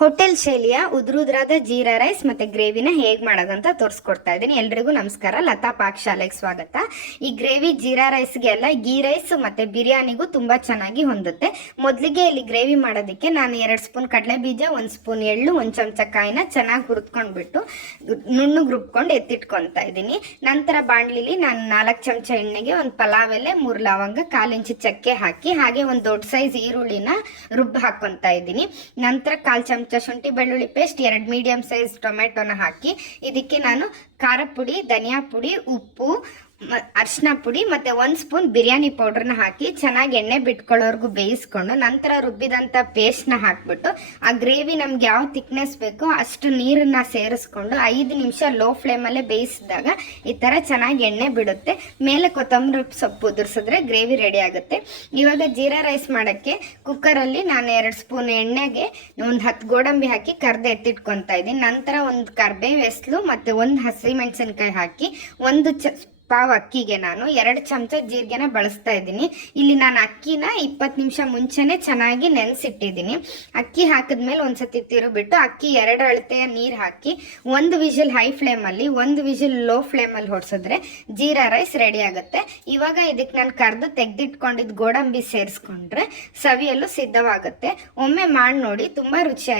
Hotel ಶೈಲಿಯ ಉದ್ರುದ್ರಾದ jeera rice ಮತ್ತೆ ಗ್ರೇವಿನ ಹೇಗೆ ಮಾಡೋದಂತ ತೋರಿಸ್ಕೊಡ್ತಾ ಇದ್ದೀನಿ. ಎಲ್ರಿಗೂ ನಮಸ್ಕಾರ. ಲತಾ ಪಾಕಶಾಲೆಗೆ ಸ್ವಾಗತ. ಈ ಗ್ರೇವಿ ಜೀರಾ ರೈಸ್ಗೆ ಎಲ್ಲ ಗೀ ರೈಸ್ ಮತ್ತೆ ಬಿರಿಯಾನಿಗೂ ತುಂಬಾ ಚೆನ್ನಾಗಿ ಹೊಂದುತ್ತೆ. ಮೊದಲಿಗೆ ಇಲ್ಲಿ ಗ್ರೇವಿ ಮಾಡೋದಕ್ಕೆ ನಾನು 2 ಸ್ಪೂನ್ ಕಡಲೆ ಬೀಜ, 1 ಸ್ಪೂನ್ ಎಳ್ಳು, 1 ಚಮಚ ಕಾಯಿನ ಚೆನ್ನಾಗಿ ಹುರಿದ್ಕೊಂಡ್ಬಿಟ್ಟು ನುಣ್ಣಗೆ ರುಬ್ಕೊಂಡು ಎತ್ತಿಟ್ಕೊತಾ ಇದ್ದೀನಿ. ನಂತರ ಬಾಣಲಿಲಿ ನಾನು 4 ಚಮಚ ಎಣ್ಣೆಗೆ 1 ಪಲಾವ್ ಎಲೆ, 3 ಲವಂಗ, 1/4 ಇಂಚು ಚಕ್ಕೆ ಹಾಕಿ ಹಾಗೆ ಒಂದು ದೊಡ್ಡ ಸೈಜ್ ಈರುಳ್ಳಿನ ಹಾಕೊತಾ ಇದ್ದೀನಿ. ನಂತರ 1/4 ಚಮಚ ಶುಂಠಿ ಬೆಳ್ಳುಳ್ಳಿ ಪೇಸ್ಟ್, 2 ಮೀಡಿಯಂ ಸೈಜ್ ಟೊಮೆಟೊನ ಹಾಕಿ ಇದಕ್ಕೆ ನಾನು ಖಾರ ಪುಡಿ, ಧನಿಯಾ ಪುಡಿ, ಉಪ್ಪು, ಅರಿಶಿನ ಪುಡಿ ಮತ್ತೆ 1 ಸ್ಪೂನ್ ಬಿರಿಯಾನಿ ಪೌಡರ್ನ ಹಾಕಿ ಚೆನ್ನಾಗಿ ಎಣ್ಣೆ ಬಿಟ್ಕೊಳ್ಳೋರ್ಗು ಬೇಯಿಸ್ಕೊಂಡು ನಂತರ ರುಬ್ಬಿದಂಥ ಪೇಸ್ಟ್ನ ಹಾಕ್ಬಿಟ್ಟು ಆ ಗ್ರೇವಿ ನಮ್ಗೆ ಯಾವ ಥಿಕ್ನೆಸ್ ಬೇಕೋ ಅಷ್ಟು ನೀರನ್ನ ಸೇರಿಸ್ಕೊಂಡು 5 ನಿಮಿಷ ಲೋ ಫ್ಲೇಮಲ್ಲೇ ಬೇಯಿಸಿದಾಗ ಈ ಥರ ಚೆನ್ನಾಗಿ ಎಣ್ಣೆ ಬಿಡುತ್ತೆ. ಮೇಲೆ ಕೊತ್ತಂಬರಿ ಸೊಪ್ಪು ಉದುರಿಸಿದ್ರೆ ಗ್ರೇವಿ ರೆಡಿ ಆಗುತ್ತೆ. ಇವಾಗ ಜೀರಾ ರೈಸ್ ಮಾಡೋಕ್ಕೆ ಕುಕ್ಕರಲ್ಲಿ ನಾನು 2 ಸ್ಪೂನ್ ಎಣ್ಣೆಗೆ ಒಂದು 10 ಗೋಡಂಬಿ ಹಾಕಿ ಕರ್ದು ಎತ್ತಿಟ್ಕೊತಾ ಇದ್ದೀನಿ. ನಂತರ ಒಂದು ಕರ್ಬೇವು ಎಸ್ಲು ಮತ್ತು 1 ಹಸಿಮೆಣಸಿನ್ಕಾಯಿ ಹಾಕಿ 1 ಪಾವ್ ಅಕ್ಕಿಗೆ ನಾನು 2 ಚಮಚ ಜೀರಿಗೆನ ಬಳಸ್ತಾ ಇದ್ದೀನಿ. ಇಲ್ಲಿ ನಾನು ಅಕ್ಕಿನ 20 ನಿಮಿಷ ಮುಂಚೆನೆ ಚೆನ್ನಾಗಿ ನೆನೆಸಿಟ್ಟಿದ್ದೀನಿ. ಅಕ್ಕಿ ಹಾಕಿದ್ಮೇಲೆ ಒಂದ್ಸತಿ ತಿರುಬಿಟ್ಟು ಅಕ್ಕಿ 2 ಅಳತೆಯ ನೀರು ಹಾಕಿ 1 ವಿಷಲ್ ಹೈ ಫ್ಲೇಮಲ್ಲಿ 1 ವಿಷಲ್ ಲೋ ಫ್ಲೇಮಲ್ಲಿ ಹೊಡ್ಸಿದ್ರೆ ಜೀರಾ ರೈಸ್ ರೆಡಿ ಆಗುತ್ತೆ. ಇವಾಗ ಇದಕ್ಕೆ ನಾನು ಕರೆದು ತೆಗೆದಿಟ್ಕೊಂಡಿದ್ದು ಗೋಡಂಬಿ ಸೇರಿಸ್ಕೊಂಡ್ರೆ ಸವಿಯಲು ಸಿದ್ಧವಾಗುತ್ತೆ. ಒಮ್ಮೆ ಮಾಡಿ ನೋಡಿ, ತುಂಬ ರುಚಿಯಾಗಿ